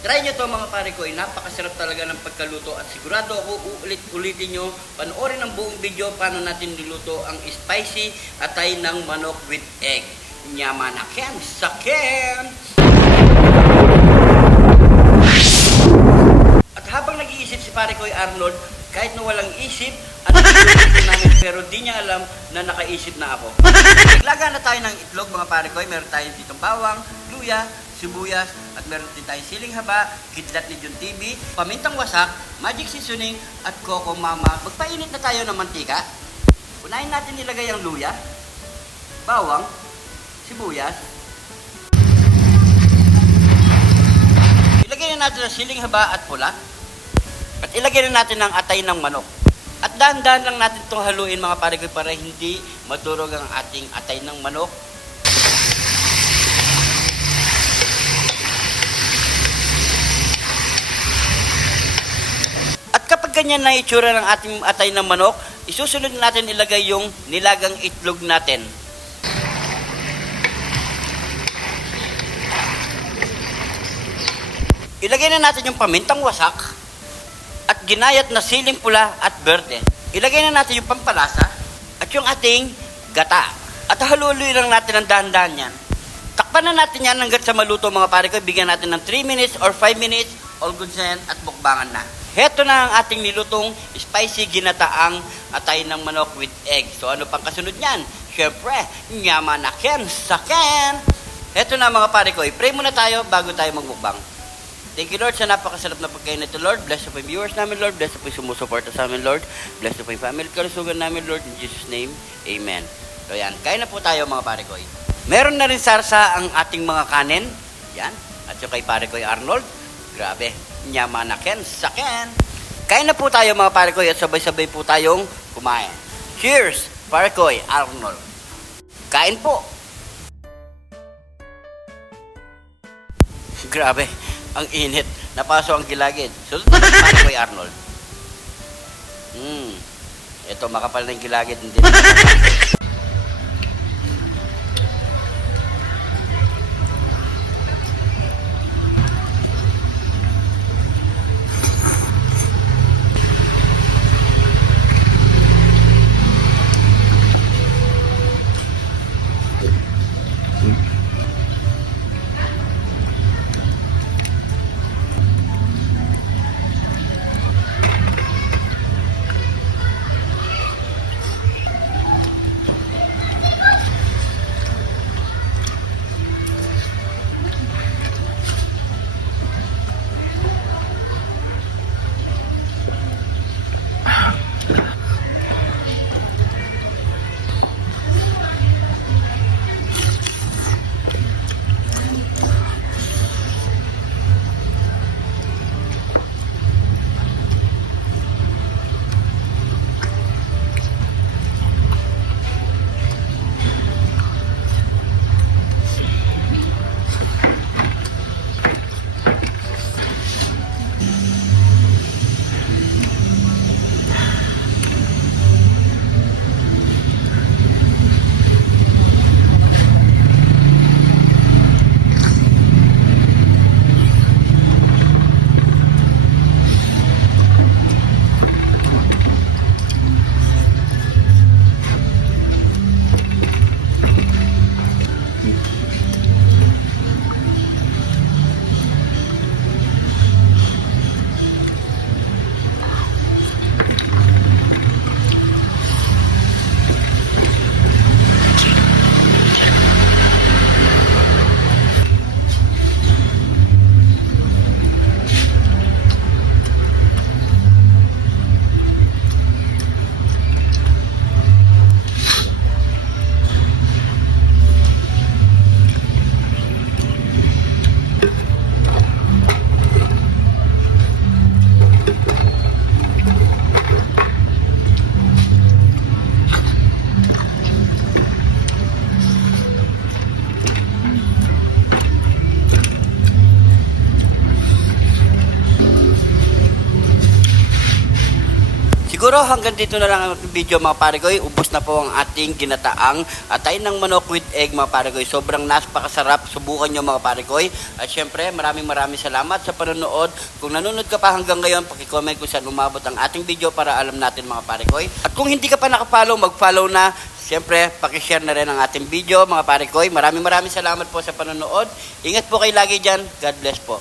Try nyo to mga pare ko, napakasarap talaga ng pagkaluto at sigurado ako ulit-ulitin nyo, panoorin ang buong video paano natin niluto ang spicy atay ng manok with egg. Nyamanaken, saken! At habang nag-iisip si pare ko Arnold, kahit na walang isip, at namin, pero di niya alam na nakaisip na ako. Naglaga na tayo ng itlog mga pare ko, meron tayong ditong bawang, luya, sibuyas, at meron din tayong siling haba, kidlat ni John TV, pamintang wasak, magic seasoning, at coco mama. Magpainit na tayo ng mantika. Unahin natin nilagay ang luya, bawang, sibuyas. Ilagay na natin ang siling haba at pula. At ilagay na natin ang atay ng manok. At dahan-dahan lang natin itong haluin mga pare ko para hindi madurog ang ating atay ng manok. At kapag ganyan na itsura ng ating atay ng manok, isusunod natin ilagay yung nilagang itlog natin. Ilagay na natin yung pamintang wasak at ginayat na siling pula at berde. Ilagay na natin yung pampalasa at yung ating gata. At haluloy lang natin ang dahan-dahan yan. Takpan na natin yan hanggang sa maluto mga pare ko. Bigyan natin ng 3 minutes or 5 minutes. All good na yan at bukbangan na. Heto na ang ating nilutong spicy ginataang atay ng manok with egg. So ano pang kasunod niyan? Siyempre, nyamanaken, saken! Heto na mga pare ko. I-pray muna tayo bago tayo magbukbang. Thank you Lord sa napakasarap na pagkain nito Lord. Bless po yung viewers namin Lord. Bless po yung sumusuporta sa amin Lord. Bless po yung family kalusugan namin Lord. In Jesus name, Amen. So yan, kain na po tayo mga pare ko. Meron na rin sarsa ang ating mga kanin. Yan. At yung kay pare ko Arnold. Grabe. Nyamanaken, saken. Kain na po tayo mga pare ko at sabay-sabay po tayong kumain. Cheers! Pare ko Arnold. Kain po. Grabe. Ang init. Napaso ang gilagid. Sunod na pare ko Arnold. Ito makapal na yung gilagid. Hindi. Siguro hanggang dito na lang ang video mga pare ko. Ubos na po ang ating ginataang atay ng manok with egg mga pare ko. Sobrang napakasarap. Subukan nyo mga pare ko. At syempre maraming salamat sa panonood. Kung nanonood ka pa hanggang ngayon, paki-comment kung saan umabot ang ating video para alam natin mga pare ko. At kung hindi ka pa nakapollow, mag-follow na. Siyempre, paki-share na rin ang ating video mga pare ko. Maraming salamat po sa panonood. Ingat po kayo lagi dyan. God bless po.